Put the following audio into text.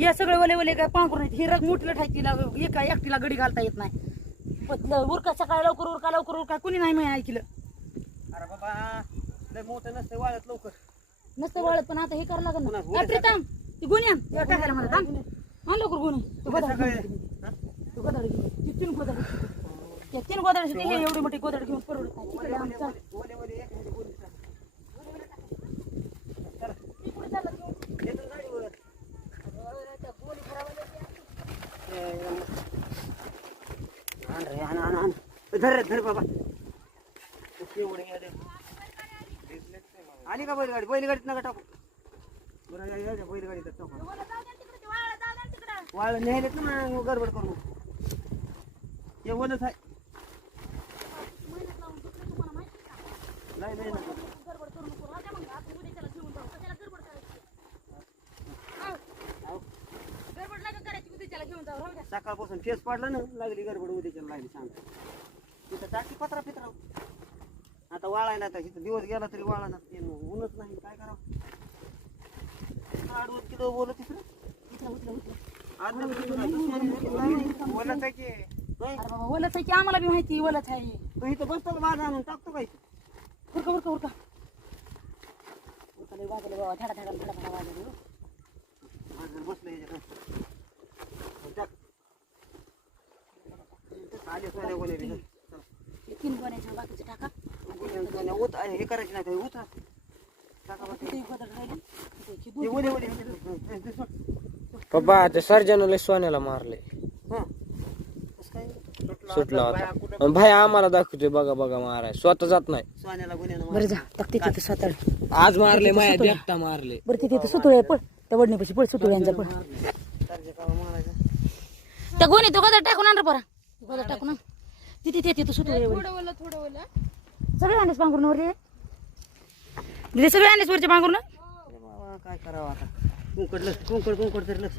या सगळे वले वले काय पांघरून आहेत. ही रग मोठीला ठाकीला एका एकटीला गडी घालता येत नाही उरका सकाळी लवकर उरका लवकर उरका कुणी नाही मी ऐकलं अरे बाबा लय मोठं नसतं वाळत लवकर नसतं वळत पण आता हे करावं लागेल ना प्रीतम ती गुन्हे आण. या टाकायला मला थांब आण लवकर गुन्हे तू गोदाड. हा? तू गोदाड. ती तीन गोदाड त्या तीन गोदाडची ती एवढी मोठी गोदाड घेऊन परवडत नाही तिकडे आमचा ओले ओले एक मध्ये बोलू चला. चला, ती कुठे चालला तू? येतो ना गाडीवर. त्या गोली खराब ए, आण रे, आण, आण, आण. धर धर बाबा. आली का बैलगाडी? बैलगाडीत नका टाकू. बरं बैलगाडीत टाकू. वाळ नेलेत ना मग गडबड करू हे ओलच आहे. नाही नाही. सकाळपासून फेस पाडला ना लागली गडबड उद्याच्या लागली सांग तिथं टाकी पत्रा फित्रा आता वाळायला आता तिथं दिवस गेला तरी वाळा ना ऊनच नाही काय करावं? आडवत किलो बोलत तिकडं? बोलत आहे की? ओलच आहे आम्हाला बी माहिती ओलच आहे. तू इथं बसतो माझा आणून टाकतो काय उरका उरका उरका. उरका लय वाजले बाबा धडा धडा धडा धडा वाजले. माझं बसलं याच्यात टाक. आले सोन्या तीन गोण्याच्या बाकीचे टाका. उत हे करायचे नाही काही टाका राहिले. पप्पा ते सर्जनला सोन्याला मारले. हं. सुटला होता. भाई आम्हाला दाखवतोय बघा बघा माराय. स्वतः जात नाही. सोन्याला गुन्ह्यानं बरं जा तिथे स्वतः आज मारले माया देखता मारले. बरं तिथे ते सुतुळे आहे, पळ. त्या वडणीपाशी पळ सुतुळ्यांचा पळ. त्या गोणी तो गोदर टाकून आण रे परा. गोदर टाकून आण. तिथे ते तिथे सुतुळे थोडं ओलं थोडं ओलं. सगळे आणलेस पांघरून वरले तिथे सगळे आणलेस वरचे पांघरून काय करावं आता? कुंकड लक्ष कुंकड कुंकड तरी लक्ष